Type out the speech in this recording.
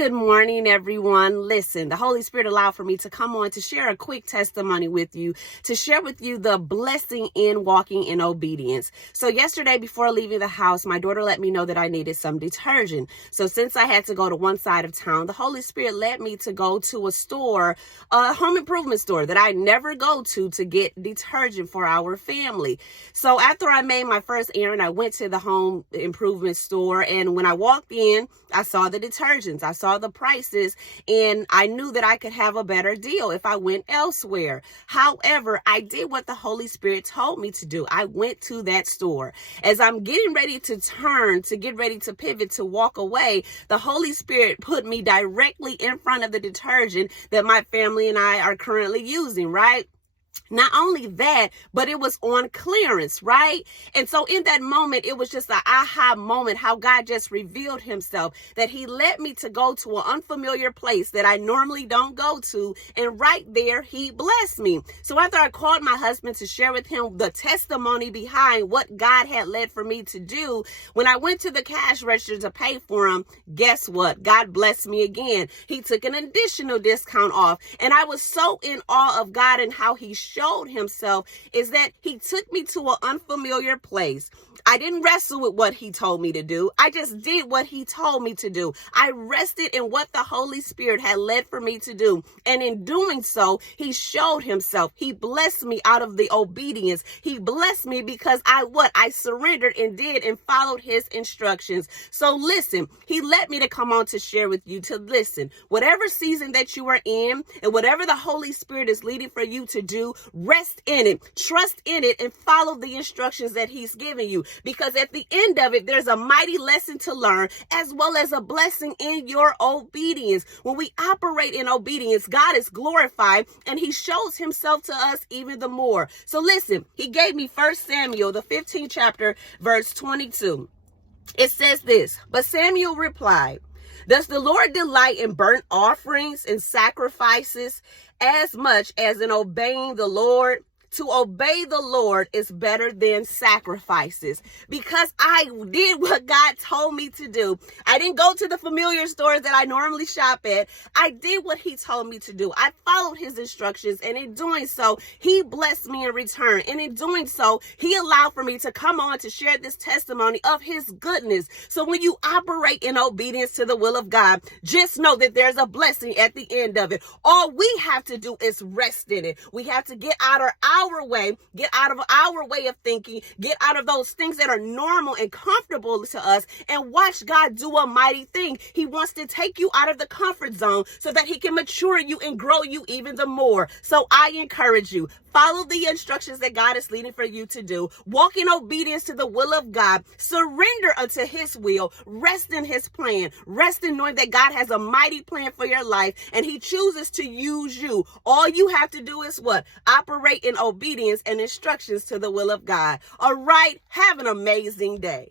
Good morning, everyone. Listen, the Holy Spirit allowed for me to come on to share a quick testimony with you, to share with you the blessing in walking in obedience. So yesterday, before leaving the house, my daughter let me know that I needed some detergent. So since I had to go to one side of town, the Holy Spirit led me to go to a store, a home improvement store that I never go to get detergent for our family. So after I made my first errand, I went to the home improvement store, and when I walked in, I saw the detergents. I saw the prices, and I knew that I could have a better deal if I went elsewhere. However, I did what the Holy Spirit told me to do. I went to that store. As I'm getting ready to turn, to get ready to pivot, to walk away, the Holy Spirit put me directly in front of the detergent that my family and I are currently using, right? Not only that, but it was on clearance, right? And so in that moment, it was just an aha moment, how God just revealed himself, that he led me to go to an unfamiliar place that I normally don't go to. And right there, he blessed me. So after I called my husband to share with him the testimony behind what God had led for me to do, when I went to the cash register to pay for him, guess what? God blessed me again. He took an additional discount off. And I was so in awe of God and how he showed himself, is that he took me to an unfamiliar place. I didn't wrestle with what he told me to do. I just did what he told me to do. I rested in what the Holy Spirit had led for me to do. And in doing so, he showed himself. He blessed me out of the obedience. He blessed me because I surrendered and did and followed his instructions. So listen, he led me to come on to share with you, to listen. Whatever season that you are in and whatever the Holy Spirit is leading for you to do, rest in it, trust in it, and follow the instructions that he's giving you. Because at the end of it, there's a mighty lesson to learn, as well as a blessing in your obedience. When we operate in obedience, God is glorified and he shows himself to us even the more. So listen, he gave me 1 Samuel, the 15th chapter, verse 22. It says this, "But Samuel replied, 'Does the Lord delight in burnt offerings and sacrifices as much as in obeying the Lord? To obey the Lord is better than sacrifices.'" Because I did what God told me to do. I didn't go to the familiar stores that I normally shop at. I did what he told me to do. I followed his instructions, and in doing so, he blessed me in return. And in doing so, he allowed for me to come on to share this testimony of his goodness. So when you operate in obedience to the will of God, just know that there's a blessing at the end of it. All we have to do is rest in it. We have to get out of our way, get out of our way of thinking, get out of those things that are normal and comfortable to us, and watch God do a mighty thing. He wants to take you out of the comfort zone so that he can mature you and grow you even the more. So I encourage you, follow the instructions that God is leading for you to do. Walk in obedience to the will of God. Surrender unto his will. Rest in his plan. Rest in knowing that God has a mighty plan for your life, and he chooses to use you. All you have to do is what? Operate in obedience and instructions to the will of God. All right. Have an amazing day.